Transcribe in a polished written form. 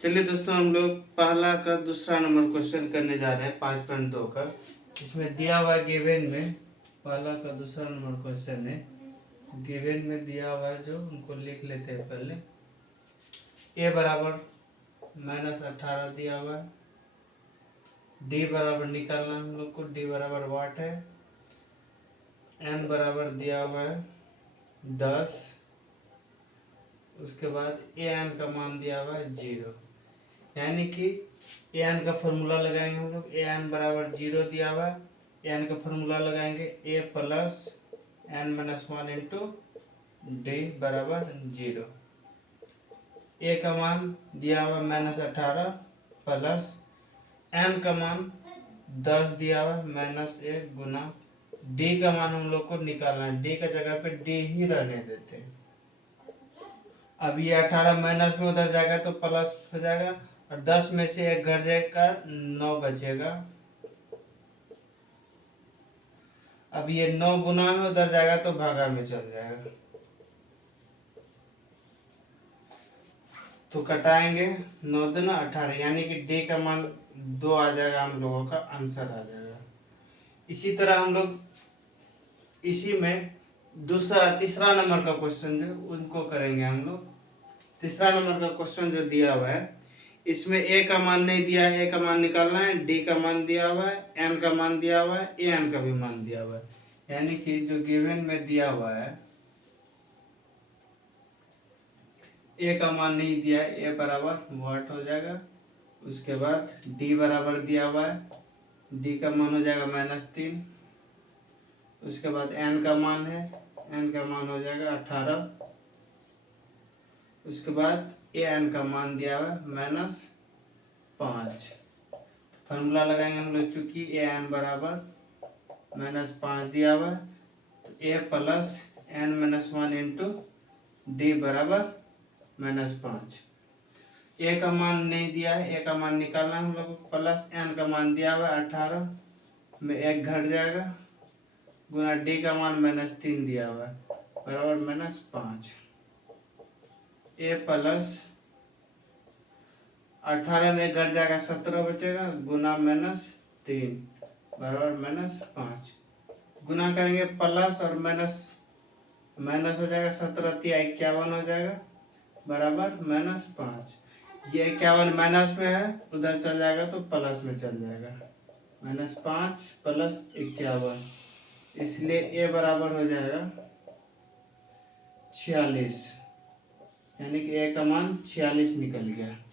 चलिए दोस्तों, हम लोग पहला का दूसरा नंबर क्वेश्चन करने जा रहे हैं 5.2 का। इसमें दिया हुआ है गिवन में पहला का दूसरा नंबर क्वेश्चन है। गिवन में दिया हुआ है जो उनको लिख लेते हैं पहले। ए बराबर -18 दिया हुआ है। डी बराबर निकालना हम लोग को, डी बराबर वाट है। एन बराबर दिया हुआ है 10। उसके बाद ए एन का मान दिया हुआ है 0, यानी कि ए एन का फॉर्मूला लगाएंगे हम लोग। ए एन बराबर 0 दिया हुआ है। ए एन का फॉर्मूला लगाएंगे a plus n minus 1 into d बराबर 0। ए का मान दिया हुआ -18 प्लस एन का मान 10 दिया हुआ -1 गुना डी का मान हम लोग को निकालना है। डी का जगह पे डी ही रहने देते हैं। अब ये 18 माइनस में उधर जाएगा तो प्लस हो जाएगा, और 10 में से 1 घट जाएगा, 9 बचेगा। अब ये 9 गुना में उधर जाएगा तो भागा में चल जाएगा, तो कटाएंगे 9 दूना 18, यानी कि डी का मान 2 आ जाएगा। हम लोगों का आंसर आ जाएगा। इसी तरह हम लोग इसी में तीसरा नंबर का क्वेश्चन जो उनको करेंगे हम लोग। तीसरा नंबर का क्वेश्चन जो दिया हुआ है, इसमें ए का मान नहीं दिया है, ए का मान निकालना है। डी का मान दिया हुआ है, एन का मान दिया हुआ है, ए एन का भी मान दिया हुआ है। यानी कि जो गिवन में दिया हुआ है, ए का मान नहीं दिया है, ए बराबर वाट हो जाएगा। उसके बाद डी बराबर दिया हुआ है, डी का मान हो जाएगा -3। उसके बाद एन का मान है, एन का मान हो जाएगा 18। उसके बाद ए एन का मान दिया हुआ है -5। फार्मूला लगाएंगे हम लोग, चूंकि ए एन बराबर -5 दिया हुआ है, तो ए प्लस एन -1 इंटू डी बराबर -5। ए का मान नहीं दिया है, ए का मान निकालना है हम लोग को। प्लस एन का मान दिया हुआ है 18 में 1 घट जाएगा, गुना डी का मान -3 दिया हुआ है बराबर -5। ए प्लस 18 में 1 घट जाएगा, 17 बचेगा, गुना -3 बराबर -5। गुना करेंगे प्लस और माइनस हो जाएगा, 17 × 51 हो जाएगा बराबर -5। ये 51 माइनस में है, उधर चल जाएगा तो प्लस में चल जाएगा। -5 प्लस 51, इसलिए ए बराबर हो जाएगा 46, यानी कि ए का मान 46 निकल गया।